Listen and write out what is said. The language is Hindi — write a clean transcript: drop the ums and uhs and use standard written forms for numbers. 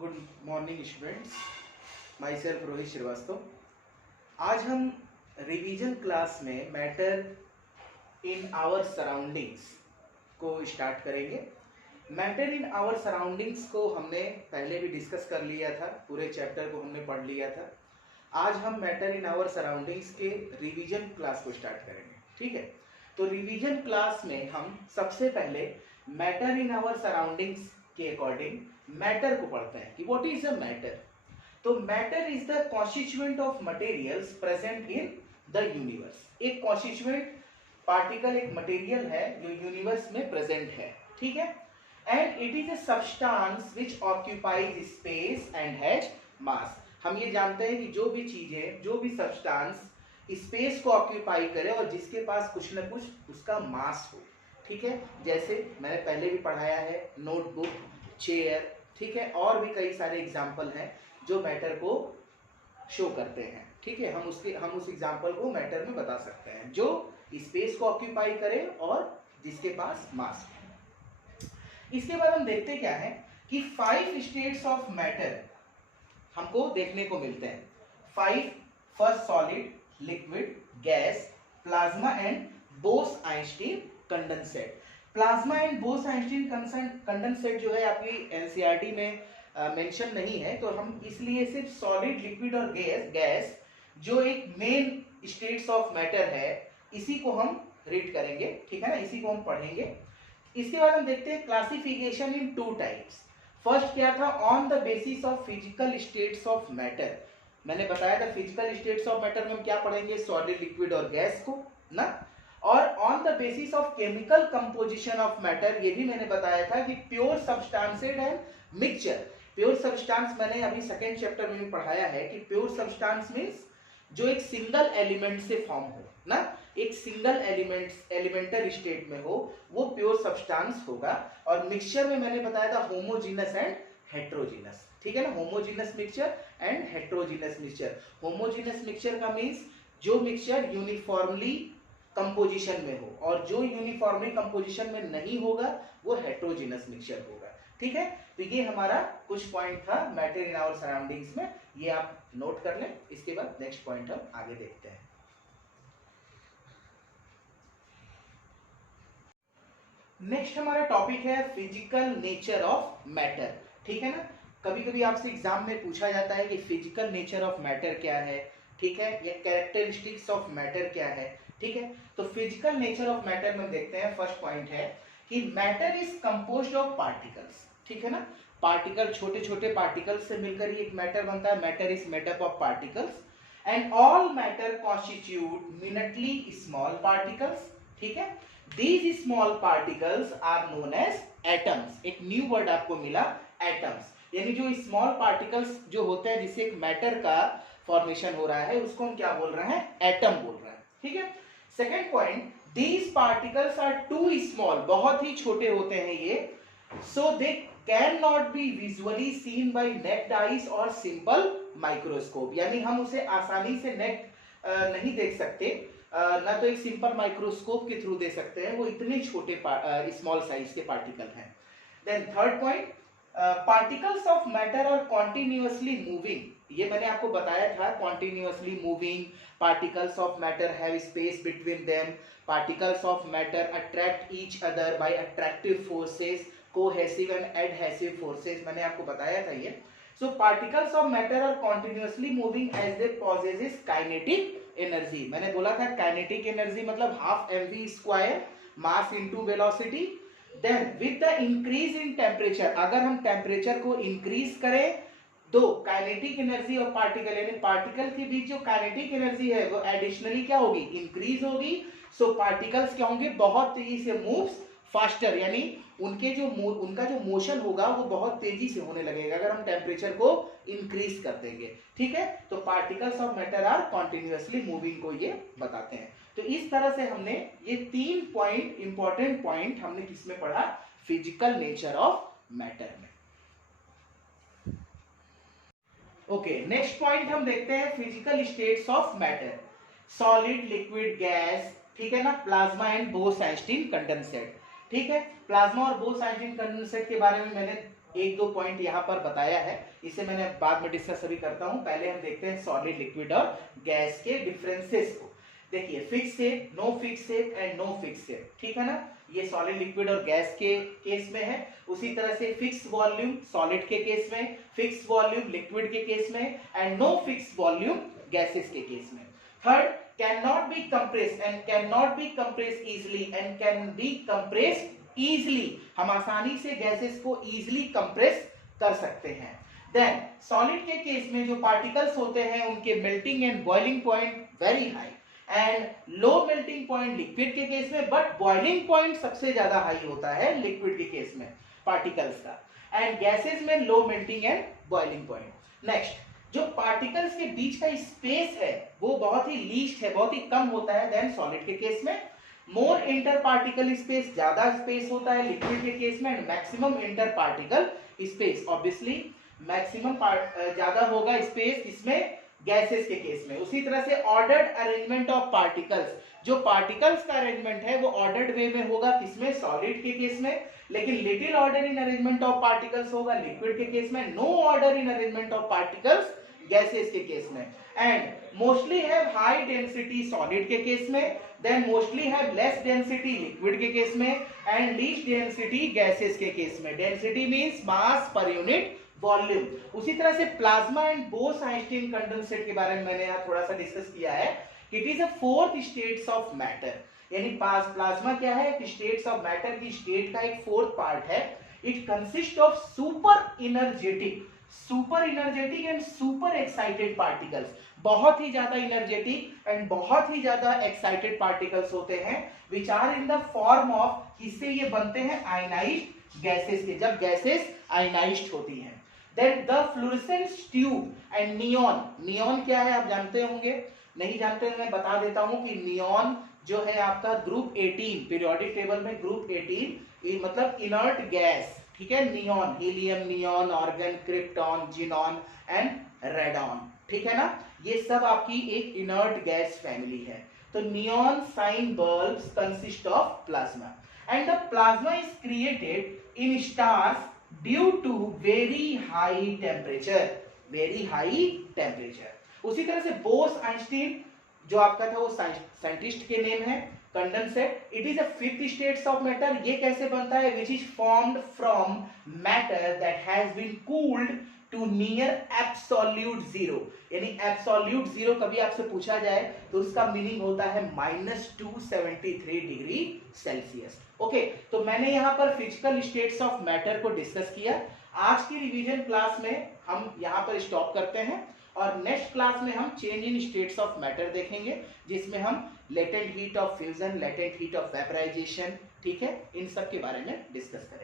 Good morning students, myself Rohit Srivastava. आज हम रिवीजन क्लास में मैटर इन आवर सराउंडिंग्स को स्टार्ट करेंगे। मैटर इन आवर सराउंडिंग्स को हमने पहले भी डिस्कस कर लिया था, पूरे चैप्टर को हमने पढ़ लिया था। आज हम मैटर इन आवर सराउंडिंग्स के रिवीजन क्लास को स्टार्ट करेंगे, ठीक है। तो रिवीजन क्लास में हम सबसे पहले मैटर इन आवर सराउंडिंग्स के अकॉर्डिंग मैटर को पढ़ते हैं कि व्हाट इज अ मैटर। तो matter is the constituent of materials present in the universe. एक कॉन्स्टिट्यूएंट पार्टिकल, एक मटेरियल है जो यूनिवर्स में प्रेजेंट है, ठीक है। And it is a substance which occupies space and has मास। हम ये जानते हैं कि जो भी चीजें, जो भी सब्सटेंस स्पेस को ऑक्यूपाई करे और जिसके पास कुछ न कुछ उसका मास हो, ठीक है। जैसे मैंने पहले भी पढ़ाया है, नोटबुक, चेयर, ठीक है। और भी कई सारे एग्जाम्पल हैं जो मैटर को शो करते हैं, ठीक है। हम उस एग्जाम्पल को मैटर में बता सकते हैं जो स्पेस को ऑक्यूपाई करे और जिसके पास मास हो। इसके बाद हम देखते क्या है कि 5 स्टेट्स ऑफ मैटर हमको देखने को मिलते हैं। 5, first solid, liquid, gas, plasma and Bose-Einstein condensate. Plasma and Bose-Einstein condensate जो है आपकी एनसीईआरटी में मेंशन नहीं है, तो हम इसलिए सिर्फ सॉलिड, लिक्विड और गैस जो एक मेन स्टेट्स ऑफ मैटर है इसी को हम रीड करेंगे, ठीक है ना, इसी को हम पढ़ेंगे। इसके बाद हम देखते हैं क्लासिफिकेशन इन 2 टाइप्स। फर्स्ट क्या था, on the basis of physical states of matter. मैंने बताया था फिजिकल स्टेट्स ऑफ मैटर में हम क्या पढ़ेंगे, सॉलिड, लिक्विड और गैस को ना। और on the basis of chemical composition of matter, ये भी मैंने बताया था कि pure substances and mixture. Pure substance मैंने अभी सेकेंड चैप्टर में भी पढ़ाया है कि प्योर सब्सटेंस मीन्स जो एक सिंगल एलिमेंट से फॉर्म हो ना, एक सिंगल एलिमेंटर स्टेट में हो, वो प्योर सब्सटेंस होगा। और मिक्सचर में मैंने बताया था होमोजीनस एंड हेट्रोजीनस, ठीक है ना, homogeneous mixture and heterogeneous mixture. Homogeneous mixture का मीन्स जो मिक्सचर यूनिफॉर्मली कंपोजिशन में हो, और जो यूनिफॉर्मली कंपोजिशन में नहीं होगा वो हेट्रोजीनस मिक्सचर होगा, ठीक है। तो ये हमारा कुछ पॉइंट था मैटर इन आवर सराउंडिंग्स में, ये आप नोट कर लें। इसके बाद नेक्स्ट पॉइंट हम आगे देखते हैं। नेक्स्ट हमारा टॉपिक है फिजिकल नेचर ऑफ मैटर, ठीक है ना। कभी कभी आपसे एग्जाम में पूछा जाता है कि फिजिकल नेचर ऑफ मैटर क्या है, ठीक है, या कैरेक्टरिस्टिक्स ऑफ मैटर क्या है, ठीक है। तो फिजिकल नेचर ऑफ मैटर में देखते हैं, फर्स्ट पॉइंट है कि matter is composed of particles, ठीक है ना। पार्टिकल, छोटे छोटे पार्टिकल्स से मिलकर ही एक मैटर बनता है। Matter is made up of particles and all matter constitute minutely small particles, ठीक है। These small particles are known as atoms। एक न्यू वर्ड आपको मिला, एटम्स, यानी जो स्मॉल पार्टिकल्स जो होते हैं जिससे एक मैटर का फॉर्मेशन हो रहा है उसको हम क्या बोल रहे हैं, एटम बोल रहे हैं, ठीक है। Second point, these particles are too small, बहुत ही छोटे होते हैं ये, so they cannot be visually seen by naked eyes or simple microscope। यानी हम उसे आसानी से नेक्ड नहीं देख सकते, ना तो एक सिंपल माइक्रोस्कोप के थ्रू दे सकते हैं, वो इतने छोटे स्मॉल साइज के पार्टिकल हैं। Then third point, particles of matter are continuously moving. ये मैंने आपको बताया था, continuously moving particles of matter have space between them. Particles of matter attract each other by attractive forces, cohesive and adhesive forces, मैंने आपको बताया था ये। So particles of matter are continuously moving as they possesses kinetic energy। मैंने बोला था kinetic energy मतलब half mv square mass into velocity. Then with the increase in temperature, अगर हम टेम्परेचर को इंक्रीज करें तो काइनेटिक एनर्जी ऑफ पार्टिकल, यानी पार्टिकल के बीच जो काइनेटिक एनर्जी है वो एडिशनली क्या होगी, इंक्रीज होगी। सो पार्टिकल्स क्या होंगे, बहुत तेजी से मूव्स फास्टर, यानी उनका जो मोशन होगा वो बहुत तेजी से होने लगेगा अगर हम टेम्परेचर को इंक्रीज कर देंगे, ठीक है। तो particles of matter are continuously moving को ये बताते हैं। तो इस तरह से हमने ये 3 पॉइंट, इंपॉर्टेंट पॉइंट हमने किसमें पढ़ा, फिजिकल नेचर ऑफ मैटर में। ओके, नेक्स्ट पॉइंट हम देखते हैं physical states of matter, solid, liquid, gas, ठीक है ना, प्लाज्मा एंड बोस-आइंस्टीन कंडेंसेट, ठीक है। प्लाज्मा और बोस-आइंस्टीन कंडेंसेट के बारे में मैंने एक दो पॉइंट यहाँ पर बताया है, इसे मैंने बाद में डिस्कस अभी करता हूँ। पहले हम देखते हैं सॉलिड, लिक्विड और गैस के डिफरेंसेस को। देखिए fix shape, no fix shape and no fix shape, ठीक है ना, ये सॉलिड, लिक्विड और गैस के केस में है। उसी तरह से फिक्स वॉल्यूम सॉलिड के केस में, फिक्स वॉल्यूम लिक्विड के केस में and no fix volume gases के केस में। Third, cannot be compressed and cannot be compressed easily and can be compressed easily, हम आसानी से गैसेस को easily compress कर सकते हैं। देन सॉलिड के केस में जो पार्टिकल्स होते हैं उनके melting and boiling point very high and low melting point liquid के केस में, बट बॉइलिंग पॉइंट सबसे ज्यादा हाई होता है लिक्विड के केस में पार्टिकल्स का, एंड गैसेस में low melting and boiling point. Next, जो पार्टिकल्स के बीच का स्पेस है वो बहुत ही लीस्ट है, बहुत ही कम होता है देन सॉलिड के केस में। मोर इंटर पार्टिकल स्पेस, ज्यादा स्पेस होता है लिक्विड के केस में, and maximum inter particle space, obviously maximum ज्यादा होगा स्पेस इसमें गैसेस के केस में। उसी तरह से ऑर्डर्ड अरेंजमेंट ऑफ पार्टिकल्स, जो पार्टिकल्स का अरेंजमेंट है वो ऑर्डर्ड वे में होगा किसमें, सॉलिड के केस में, लेकिन little order in arrangement of particles होगा लिक्विड के केस में, no order in arrangement of particles gases के केस में, and mostly have high density solid के केस में, then mostly have less density liquid के केस में, एंड लीस्ट डेंसिटी गैसेस के केस में। Density means mass per unit volume. उसी तरह से प्लाज्मा एंड बोस-आइंस्टीन कंडेंसेट के बारे में मैंने यहाँ थोड़ा सा डिस्कस किया है। It is a fourth states of matter, यानी प्लाज्मा क्या है, एक स्टेट्स ऑफ मैटर की स्टेट का एक फोर्थ पार्ट है। It consist of super energetic and super excited particles, बहुत ही ज्यादा इनर्जेटिक एंड बहुत ही ज्यादा एक्साइटेड पार्टिकल्स होते हैं, which are in the form of, किससे ये बनते हैं, आयनाइज्ड गैसेस के, जब गैसेस आयनाइज्ड होती हैं। Then the fluorescence tube and neon, neon क्या है आप जानते होंगे, नहीं जानते मैं बता देता हूं कि नियॉन जो है आपका ग्रुप 18 पीरियोडिक टेबल में, ग्रुप 18 मतलब इनर्ट गैस, ठीक है, neon, helium, neon, argon, krypton, xenon and radon, ठीक है ना, ये सब आपकी एक इनर्ट गैस फैमिली है। तो neon sign bulbs consist of plasma and the plasma is created in stars due to very high temperature, very high temperature. उसी तरह से बोस-आइंस्टीन जो आपका था वो साइंटिस्ट के नेम है, condensate, it is a fifth states of matter, ये कैसे बनता है, which is formed from matter that has been cooled to near absolute zero, यानी एब्सोल्यूट जीरो कभी आपसे पूछा जाए तो उसका मीनिंग होता है -273 डिग्री सेल्सियस। ओके, तो मैंने यहाँ पर फिजिकल स्टेट्स ऑफ मैटर को डिस्कस किया। आज की रिवीजन क्लास में हम यहाँ पर स्टॉप करते हैं और नेक्स्ट क्लास में हम change in states of matter देखेंगे, जिसमें हम latent heat of fusion, latent heat of vaporization, ठीक है, इन सब के बारे में डिस्कस करेंगे।